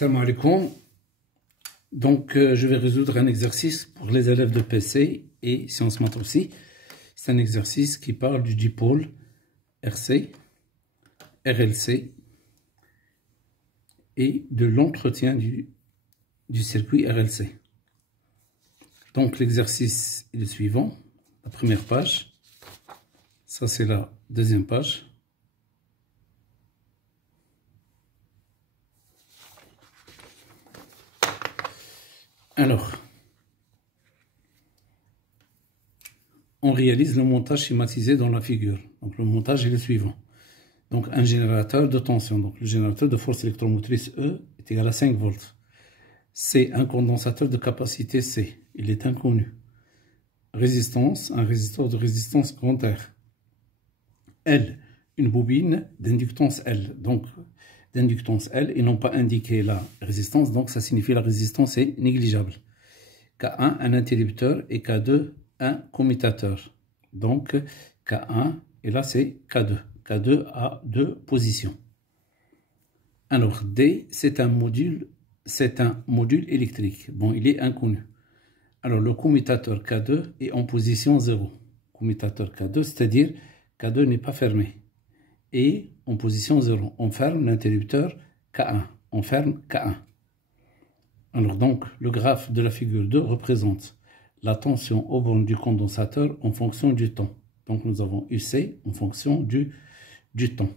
Salam alaikum. Donc, je vais résoudre un exercice pour les élèves de PC et sciences maths aussi. C'est un exercice qui parle du dipôle RC, RLC et de l'entretien du circuit RLC. Donc, l'exercice est le suivant. La première page, ça c'est la deuxième page. Alors, on réalise le montage schématisé dans la figure. Donc, le montage est le suivant. Donc, un générateur de tension. Donc, le générateur de force électromotrice E est égal à 5 volts. C, un condensateur de capacité C. Il est inconnu. Résistance, un résisteur de résistance grand R. L, une bobine d'inductance L. Donc, d'inductance L, et non pas indiqué la résistance, donc ça signifie la résistance est négligeable. K1, un interrupteur, et K2, un commutateur. Donc, K1, et là c'est K2. K2 a deux positions. Alors, D, c'est un module électrique. Bon, il est inconnu. Alors, le commutateur K2 est en position 0. Commutateur K2, c'est-à-dire K2 n'est pas fermé. Et en position 0, on ferme l'interrupteur K1. On ferme K1. Alors donc, le graphe de la figure 2 représente la tension aux bornes du condensateur en fonction du temps. Donc nous avons UC en fonction du temps.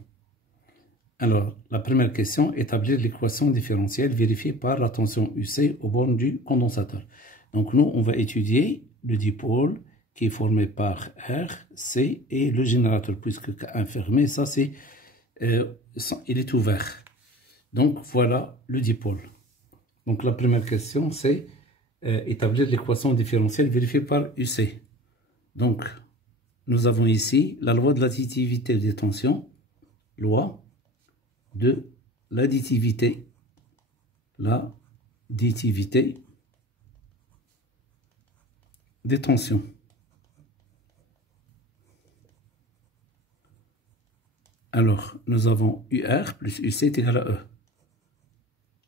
Alors, la première question, établir l'équation différentielle vérifiée par la tension UC aux bornes du condensateur. Donc nous, on va étudier le dipôle qui est formé par R, C et le générateur, puisque K1 fermé, ça c'est, il est ouvert. Donc voilà le dipôle. Donc la première question c'est établir l'équation différentielle vérifiée par UC. Donc nous avons ici la loi de l'additivité des tensions, loi de l'additivité des tensions. Alors, nous avons UR plus UC est égal à E.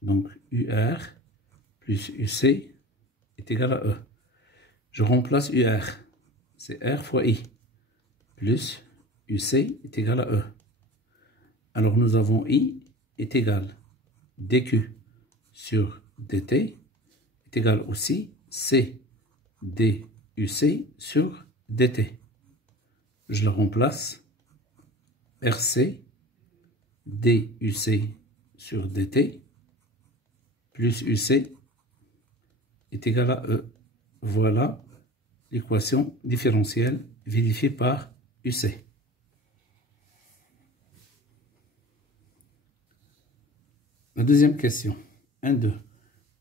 Donc, UR plus UC est égal à E. Je remplace UR. C'est R fois I. Plus UC est égal à E. Alors, nous avons I est égal dQ sur dt est égal aussi C duC sur dt. Je la remplace. RC duC sur dt plus UC est égal à E. Voilà l'équation différentielle vérifiée par UC. La deuxième question. 1,2.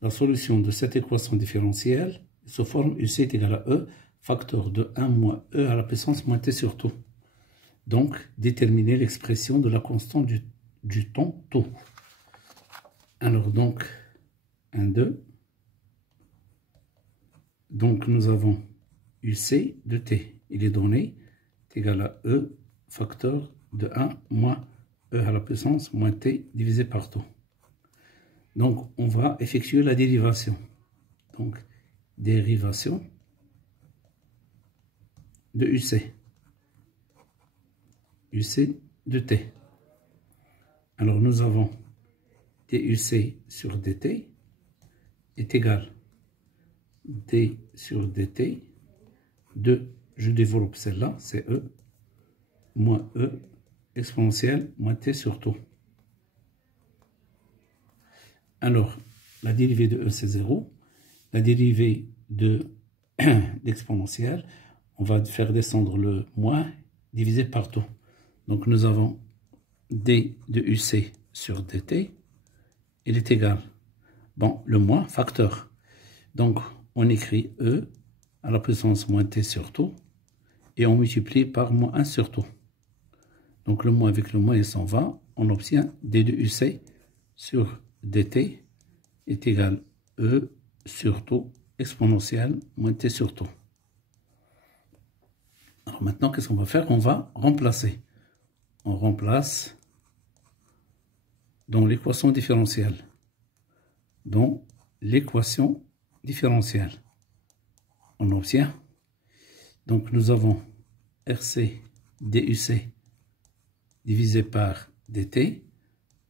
La solution de cette équation différentielle se forme UC est égal à E, facteur de 1 moins E à la puissance moins T sur tout. Donc, déterminer l'expression de la constante du temps tau. Alors, donc, 1,2. Donc, nous avons UC de T. Il est donné, est égal à E, facteur de 1 moins E à la puissance moins T divisé par tau. Donc, on va effectuer la dérivation. Donc, dérivation de UC. UC de T. Alors, nous avons duC sur dt est égal d sur dt de, je développe celle-là, c'est E, moins E exponentielle moins T sur tau. Alors, la dérivée de E, c'est 0. La dérivée de l'exponentielle, on va faire descendre le moins divisé par tau. Donc, nous avons d de UC sur dt, il est égal, bon, le moins facteur. Donc, on écrit E à la puissance moins T sur tau, et on multiplie par moins 1 sur tau. Donc, le moins avec le moins, il s'en va. On obtient d de UC sur dt est égal E sur tau exponentielle moins T sur tau. Alors maintenant, qu'est-ce qu'on va faire? On va remplacer. On remplace dans l'équation différentielle. dans l'équation différentielle. On obtient, donc nous avons RC DUC divisé par DT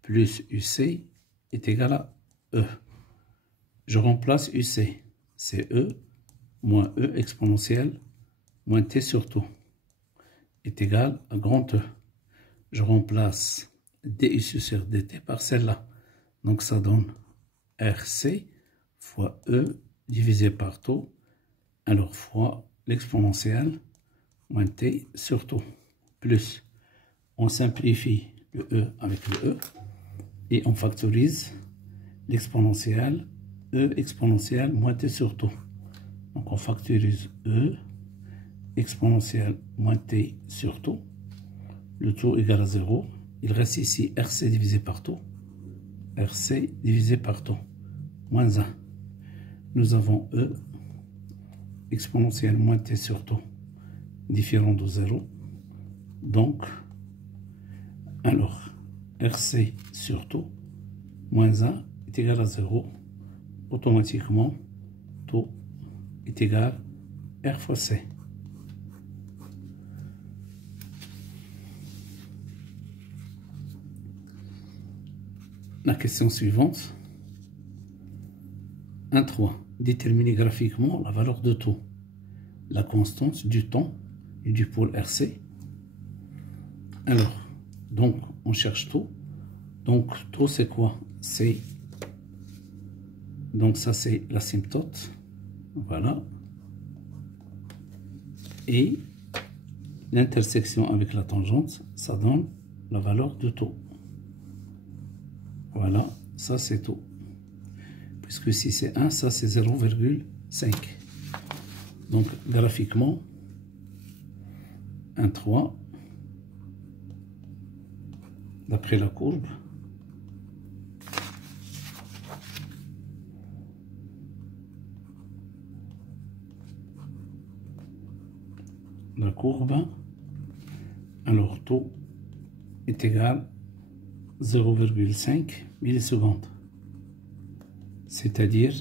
plus UC est égal à E. Je remplace UC, c'est E moins E exponentielle moins T sur tout est égal à grand E. Je remplace DUC sur DT par celle-là. Donc ça donne RC fois E divisé par taux, alors fois l'exponentielle moins T sur tout, plus on simplifie le E avec le E et on factorise l'exponentielle E exponentielle moins T sur tout. Donc on factorise E exponentielle moins T sur tout, le tout égale à 0. Il reste ici RC divisé par taux, RC divisé par taux, moins 1. Nous avons E exponentielle moins T sur taux, différent de 0. Donc, alors, RC sur taux, moins 1 est égal à 0. Automatiquement, taux est égal à R fois C. La question suivante. 1.3. Déterminer graphiquement la valeur de taux, la constante du temps et du pôle RC. Alors, donc, on cherche taux. Donc, taux, c'est quoi? C'est... Donc, ça, c'est l'asymptote. Voilà. Et l'intersection avec la tangente, ça donne la valeur de taux. Voilà, ça, c'est taux. Puisque si c'est 1, ça, c'est 0,5. Donc, graphiquement, 1,3, d'après la courbe, alors taux est égal à 0,5 millisecondes, c'est-à-dire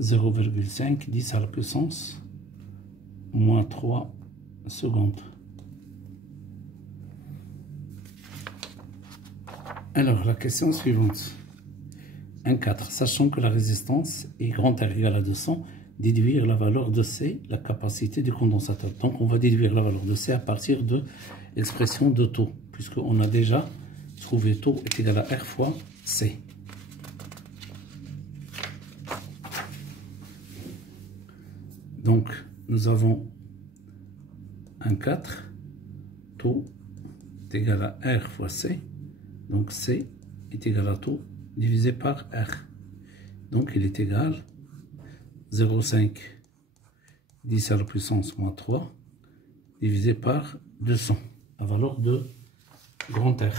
0,5 10 à la puissance moins 3 secondes. Alors, la question suivante. 1.4. Sachant que la résistance est grand R égale à 200, déduire la valeur de C, la capacité du condensateur. Donc, on va déduire la valeur de C à partir de l'expression de taux, puisqu'on a déjà trouvé taux est égal à R fois C. Donc, nous avons 1.4, taux est égal à R fois C. Donc, C est égal à taux divisé par R. Donc, il est égal à 0,5 10 à la puissance moins 3 divisé par 200, la valeur de grand R.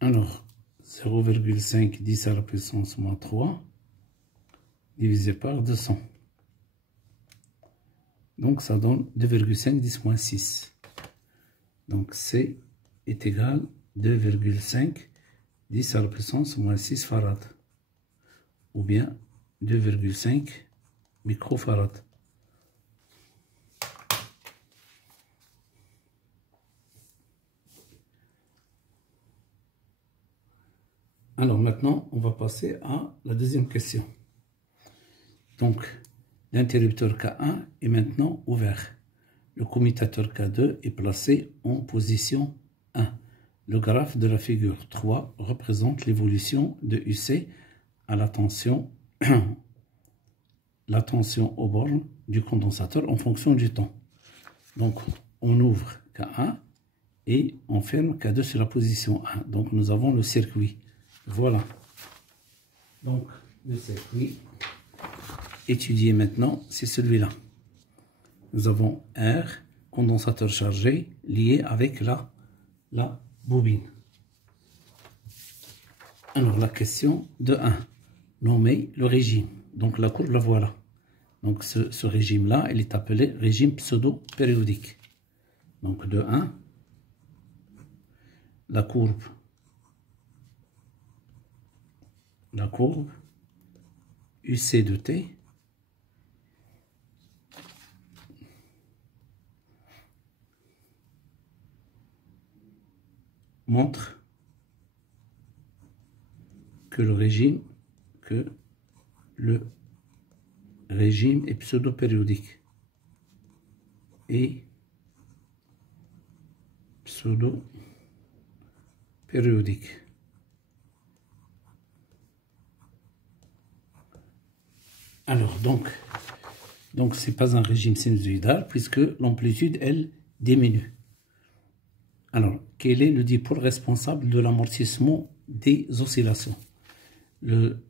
Alors, 0,5 10 à la puissance moins 3 divisé par 200. Donc, ça donne 2,5 10 moins 6. Donc, C est égal à 2,5 10 à la puissance moins 6 farad. Ou bien 2,5 microfarad. Alors maintenant, on va passer à la deuxième question. Donc, l'interrupteur K1 est maintenant ouvert. Le commutateur K2 est placé en position 1. Le graphe de la figure 3 représente l'évolution de UC à la tension aux bornes du condensateur en fonction du temps. Donc, on ouvre K1 et on ferme K2 sur la position 1. Donc, nous avons le circuit. Voilà. Donc, le circuit étudié maintenant, c'est celui-là. Nous avons R, condensateur chargé, lié avec la bobine. Alors, la question de 1. Nommer le régime. Donc, la courbe, la voilà. Donc, ce régime-là, il est appelé régime pseudo-périodique. Donc, de 1, la courbe la courbe UC de t montre que le régime est pseudo-périodique et pseudo-périodique. Alors, donc c'est pas un régime sinusoïdal puisque l'amplitude, elle, diminue. Alors, quel est le dipôle responsable de l'amortissement des oscillations? Le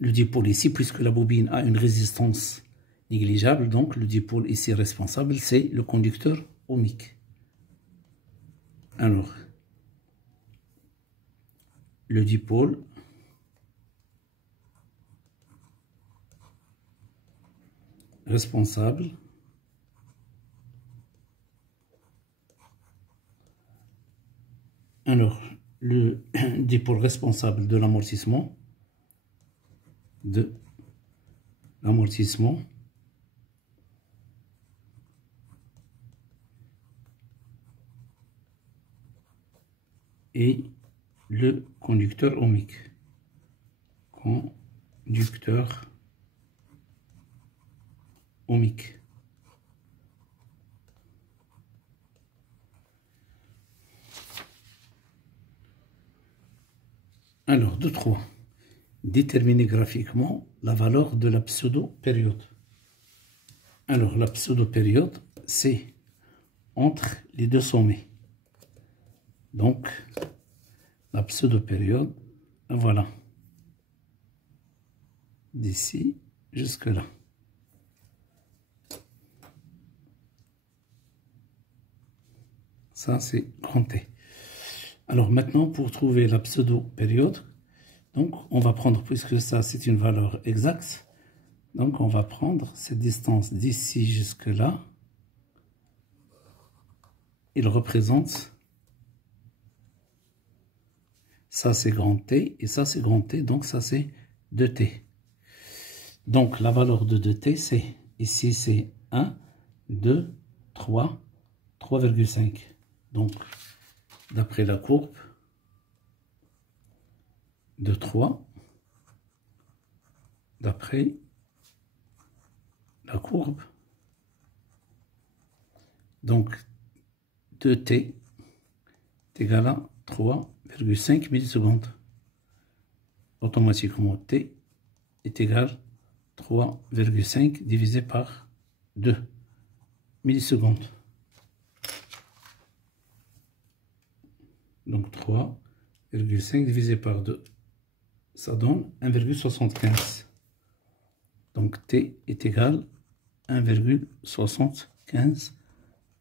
dipôle ici, puisque la bobine a une résistance négligeable, donc le dipôle ici responsable, c'est le conducteur ohmique. Alors, le dipôle responsable le dipôle responsable de l'amortissement et le conducteur ohmique. Conducteur ohmique. Alors, 2.3. Déterminer graphiquement la valeur de la pseudo-période. Alors, la pseudo-période, c'est entre les deux sommets. Donc, la pseudo-période, voilà. D'ici jusque là. Ça, c'est grand T. Alors maintenant, pour trouver la pseudo-période, donc on va prendre, puisque ça c'est une valeur exacte, donc on va prendre cette distance d'ici jusque là. Il représente, ça c'est grand T et ça c'est grand T, donc ça c'est 2T. Donc la valeur de 2T c'est, ici c'est 1, 2, 3, 3,5. Donc d'après la courbe de 3, d'après la courbe, donc 2T est égal à 3,5 millisecondes. Automatiquement, T est égal à 3,5 divisé par 2 millisecondes. Donc 3,5 divisé par 2, ça donne 1,75. Donc T est égal à 1,75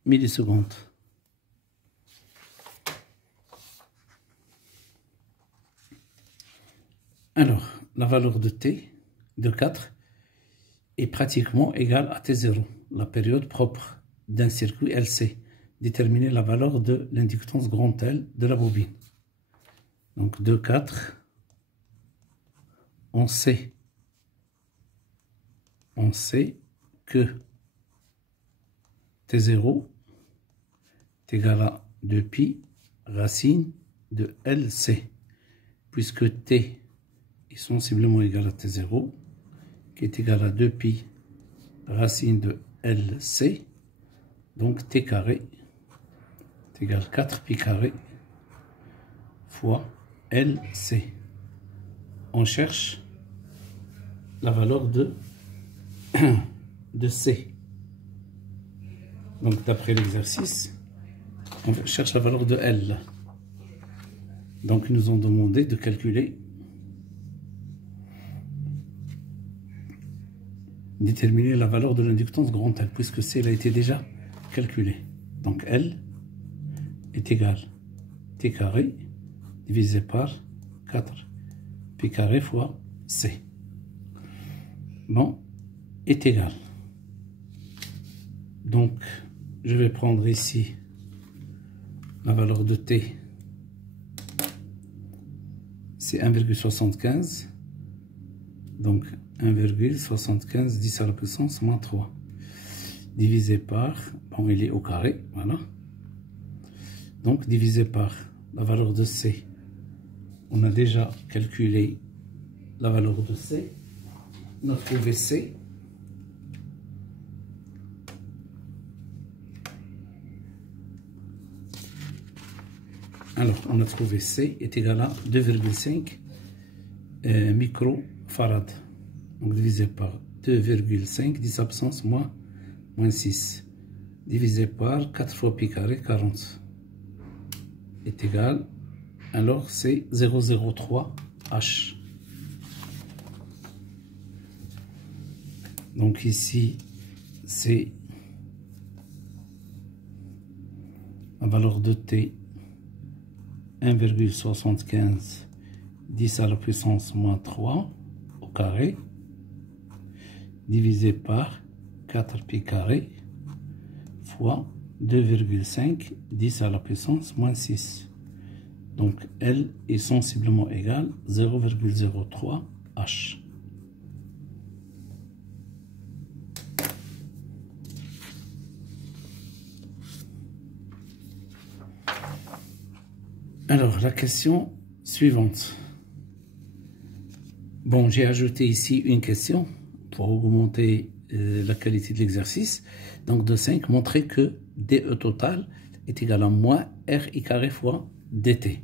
millisecondes. Alors, la valeur de T, de 4, est pratiquement égale à T0, la période propre d'un circuit LC. Déterminer la valeur de l'inductance grand L de la bobine. Donc, de 4, on sait que T0 est égal à 2pi racine de LC, puisque T est sensiblement égal à T0, qui est égal à 2pi racine de LC, donc T carré est égal à 4pi carré fois LC. On cherche la valeur de C. Donc d'après l'exercice, on cherche la valeur de L. Donc ils nous ont demandé de calculer, déterminer la valeur de l'inductance grand L, puisque C elle a été déjà calculée. Donc L est égal à T carré divisé par 4 pi carré fois C. Bon, est égal. Donc, je vais prendre ici la valeur de T, c'est 1,75. Donc 1,75 10 à la puissance moins 3. Divisé par, bon, il est au carré, voilà. Donc divisé par la valeur de C. On a déjà calculé la valeur de C. On a trouvé C. Alors, on a trouvé C est égal à 2,5 microfarad. Donc, divisé par 2,5, 10 absence, moins 6. Divisé par 4 fois pi carré, 40. Est égal, alors c'est 0,03 H. Donc ici, c'est la valeur de T, 1,75 10 à la puissance moins 3 au carré, divisé par 4 pi carré fois 2,5 10 à la puissance moins 6. Donc L est sensiblement égal 0,03 H. Alors, la question suivante. Bon, j'ai ajouté ici une question pour augmenter la qualité de l'exercice. Donc, de 5, montrer que DE total est égal à moins RI carré fois DT.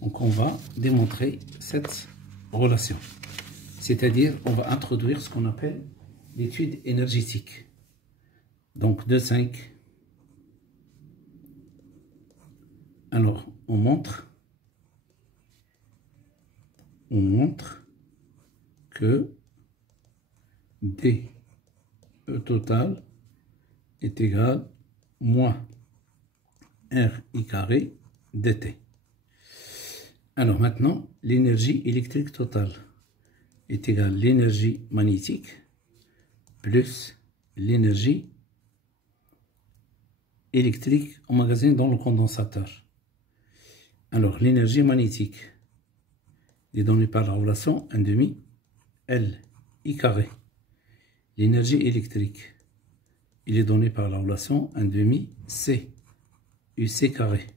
Donc, on va démontrer cette relation. C'est-à-dire, on va introduire ce qu'on appelle l'étude énergétique. Donc, de 5. Alors, on montre que DE total est égal à moins RI carré DT. Alors maintenant, l'énergie électrique totale est égale à l'énergie magnétique plus l'énergie électrique emmagasinée dans le condensateur. Alors, l'énergie magnétique est donnée par la relation 1/2 L I carré. L'énergie électrique, il est donné par la relation 1/2 C UC carré.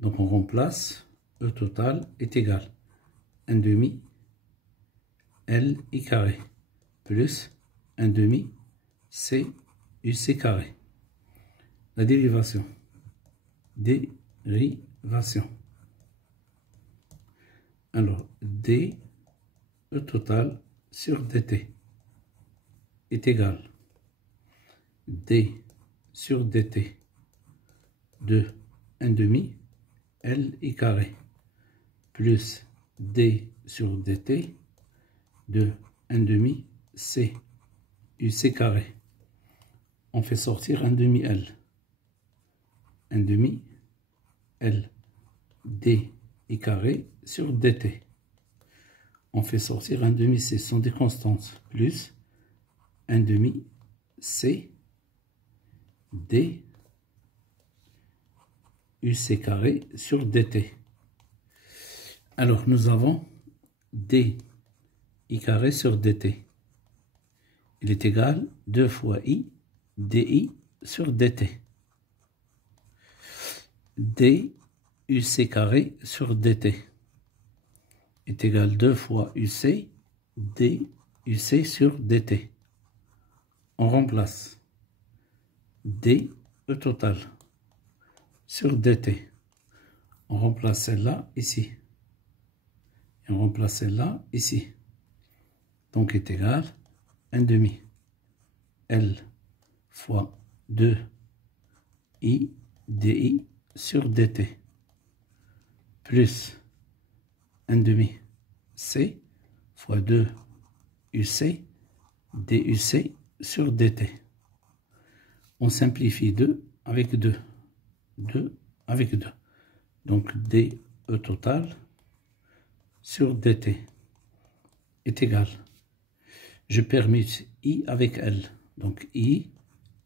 Donc, on remplace E total est égal à 1/2 L I carré plus 1/2 C UC carré. La dérivation. Alors, D E total sur DT est égal à D sur DT de 1/2 L I carré plus D sur DT de 1/2 C UC carré. On fait sortir 1/2 L. 1/2 L D I carré sur DT. On fait sortir 1/2 C, ce sont des constantes, plus 1/2 C D UC carré sur DT. Alors nous avons D I carré sur DT. Il est égal à 2 fois I DI sur DT. D UC carré sur DT est égal à 2 fois UC D UC sur DT. On remplace D E total sur DT. On remplace celle-là ici. Et on remplace celle-là ici. Donc est égal à 1/2 L fois 2 I DI sur DT plus 1/2 C fois 2 UC DUC sur DT. On simplifie 2 avec 2. 2 avec 2. Donc DE total sur DT est égal. Je permute I avec L. Donc I,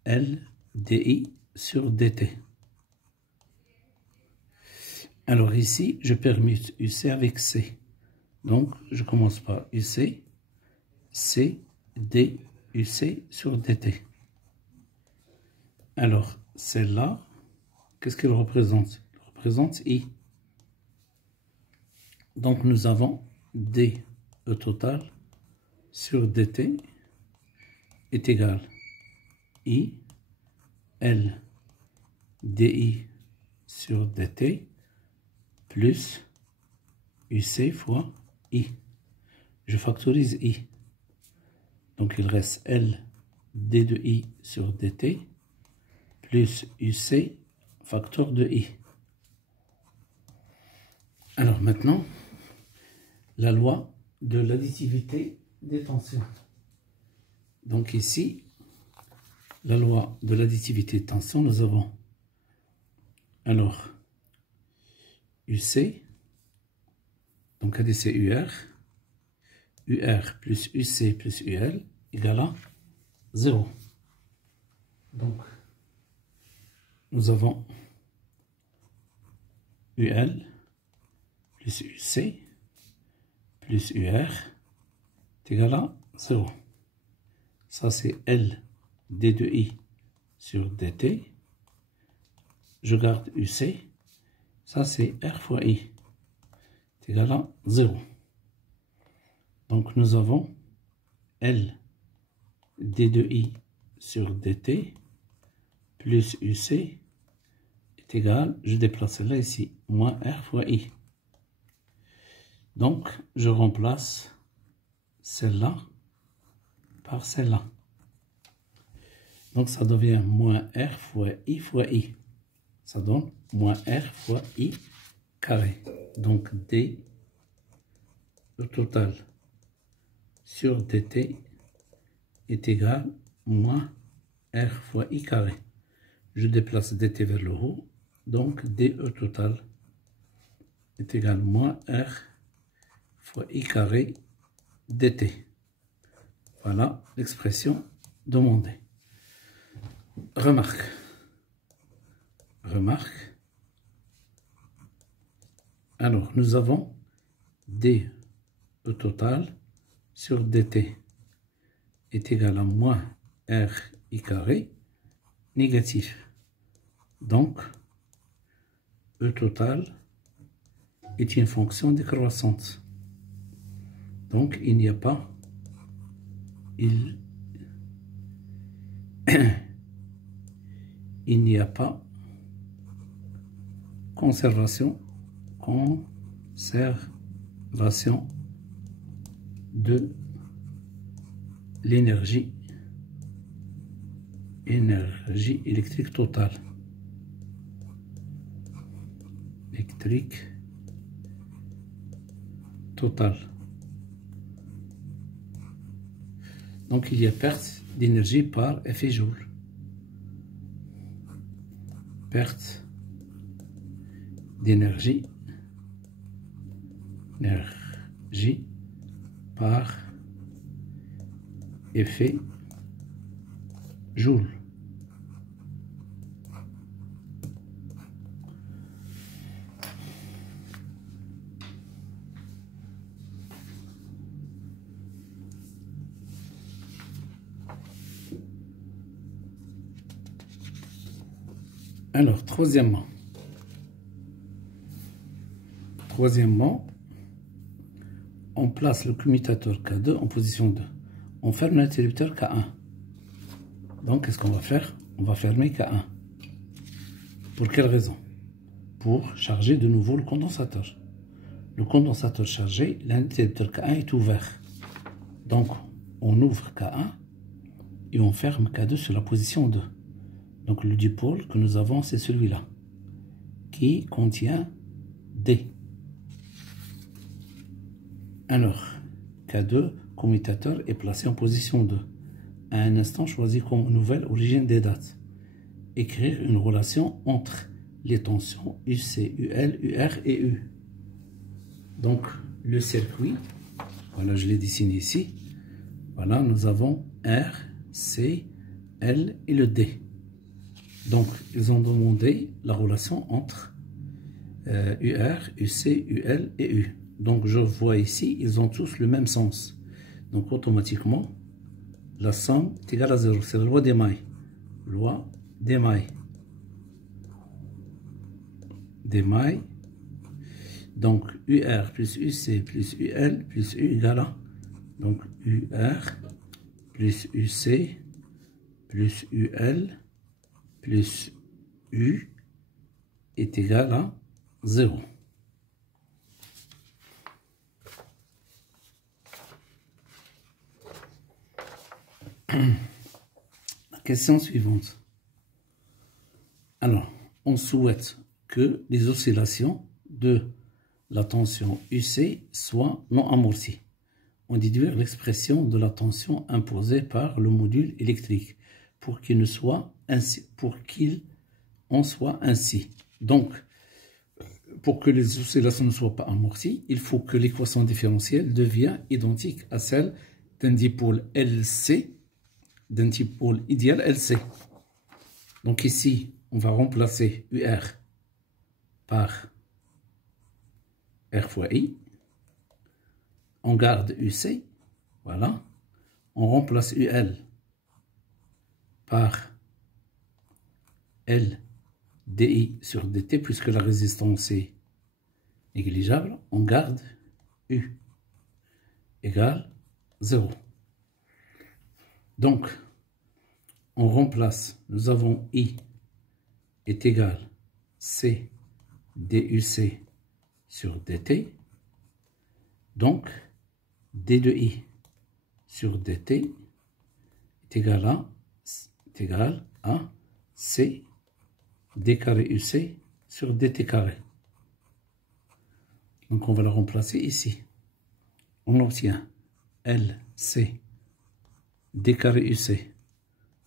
L, DI sur DT. Alors ici, je permute UC avec C. Donc, je commence par UC, C, D, UC sur DT. Alors, celle-là, qu'est-ce qu'elle représente? Elle représente I. Donc, nous avons D au total sur DT est égal I, L, DI sur DT plus UC fois I. Je factorise I. Donc, il reste L, D de I sur DT plus UC facteur de I. Alors maintenant, la loi de l'additivité des tensions. Donc ici, la loi de l'additivité des tensions, nous avons alors UC, donc ADC UR, UR plus UC plus UL égale à 0. Donc, nous avons UL plus UC plus UR est égal à 0. Ça, c'est L D de I sur DT. Je garde UC. Ça, c'est R fois I est égal à 0. Donc, nous avons L D de I sur DT plus UC est égal, je déplace là ici, moins R fois I. Donc, je remplace celle-là par celle-là. Donc, ça devient moins R fois I. Ça donne moins R fois I carré. Donc, D au total sur DT est égal moins R fois I carré. Je déplace DT vers le haut. Donc, D au total est égal moins R fois I carré DT. Voilà l'expression demandée. Remarque. Alors, nous avons D au total sur DT est égal à moins R I carré négatif. Donc, E total est une fonction décroissante. Donc, il n'y a pas il n'y a pas conservation de l'énergie électrique totale. Donc, il y a perte d'énergie par effet Joule. Perte d'énergie par effet Joule. Alors, troisièmement, on place le commutateur K2 en position 2. On ferme l'interrupteur K1. Donc, qu'est-ce qu'on va faire? On va fermer K1. Pour quelle raison? Pour charger de nouveau le condensateur. Le condensateur chargé, l'interrupteur K1 est ouvert. Donc, on ouvre K1 et on ferme K2 sur la position 2. Donc, le dipôle que nous avons, c'est celui-là, qui contient D. Alors, K2, commutateur, est placé en position 2. À un instant choisi comme nouvelle origine des dates. Écrire une relation entre les tensions UC, UL, UR et U. Donc, le circuit, voilà, je l'ai dessiné ici. Voilà, nous avons R, C, L et le D. Donc, ils ont demandé la relation entre UR, UC, UL et U. Donc je vois ici, ils ont tous le même sens. Donc automatiquement, la somme est égale à 0. C'est la loi des mailles. Loi des mailles. Des mailles. Donc UR plus UC plus UL plus U égale à. Donc UR plus UC plus UL plus U est égal à 0. Question suivante. Alors, on souhaite que les oscillations de la tension UC soient non amorties. On déduire l'expression de la tension imposée par le module électrique pour qu'il en soit ainsi. Donc, pour que les oscillations ne soient pas amorties, il faut que l'équation différentielle devienne identique à celle d'un dipôle LC, d'un dipôle idéal LC. Donc ici, on va remplacer UR par R fois I. On garde UC, voilà. On remplace UL par LDI sur DT, puisque la résistance est négligeable. On garde U égale 0. Donc, on remplace, nous avons I est égal C DUC sur DT. Donc, D de I sur DT est égal à C D carré UC sur DT carré. Donc, on va la remplacer ici. On obtient LC D carré UC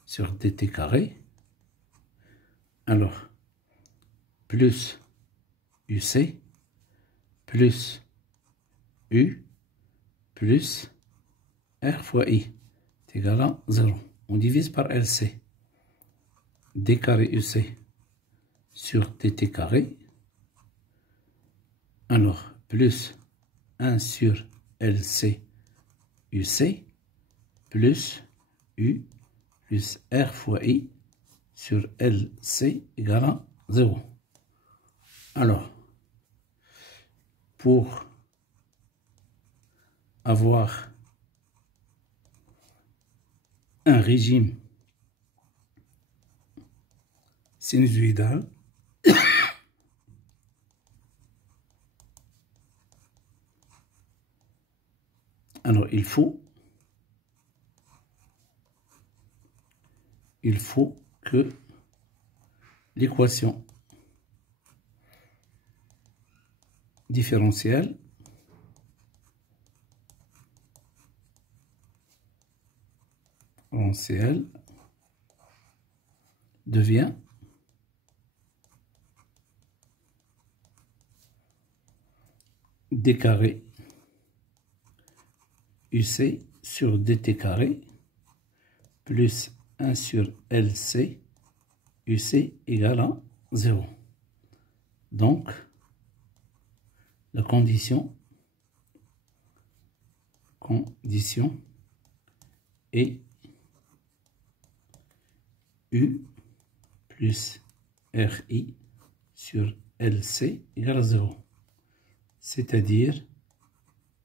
sur DT carré. Alors, plus UC plus U plus R fois I est égal à 0. On divise par LC. D carré UC sur DT carré. Alors, plus 1 sur LC UC plus U plus R fois I sur LC égale à 0. Alors, pour avoir un régime sinusoïdal, alors il faut que l'équation différentielle devient D carré UC sur DT carré plus 1 sur LC UC égale à 0. Donc, la condition est U plus RI sur LC égale à 0. C'est-à-dire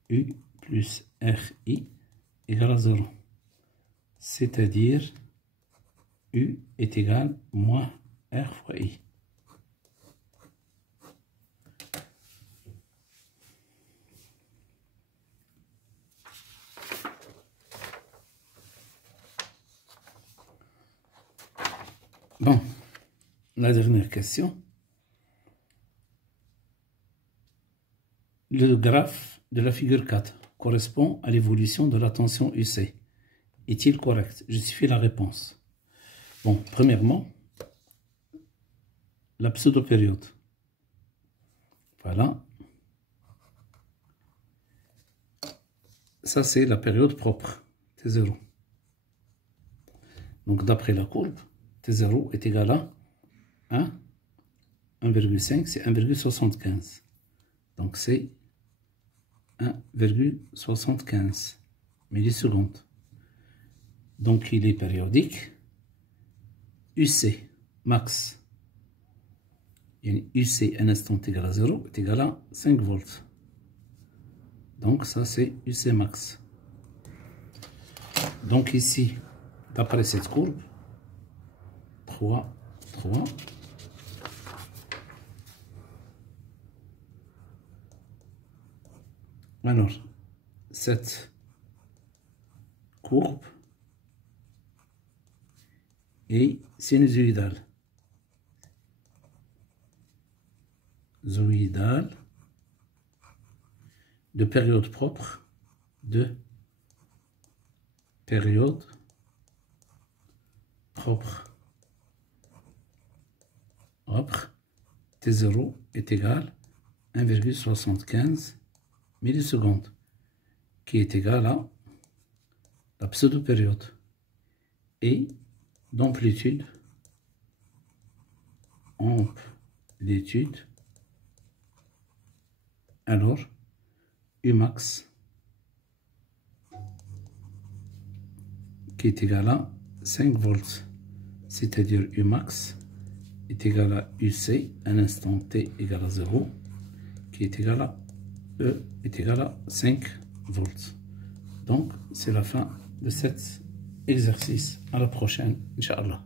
U plus RI égale à 0. C'est-à-dire U est égal à moins R fois I. Bon, la dernière question. Le graphe de la figure 4 correspond à l'évolution de la tension UC. Est-il correct? Justifie la réponse. Bon, premièrement, la pseudo-période. Voilà. Ça, c'est la période propre, T0. Donc, d'après la courbe, T0 est égal à 1,5, c'est 1,75. Donc, c'est 1,75 millisecondes. Donc il est périodique. UC max. UC un instant égal à 0 est égal à 5 volts. Donc ça c'est UC max. Donc ici, d'après cette courbe, 3. Alors, cette courbe est sinusoïdale. Zooïdale de période propre, T0 est égal à 1,75 millisecondes, qui est égal à la pseudo-période, et d'amplitude, alors Umax, qui est égal à 5 volts, c'est-à-dire Umax est égal à UC, un instant T égal à 0, qui est égal à E est égal à 5 volts. Donc, c'est la fin de cet exercice. À la prochaine, Inch'Allah.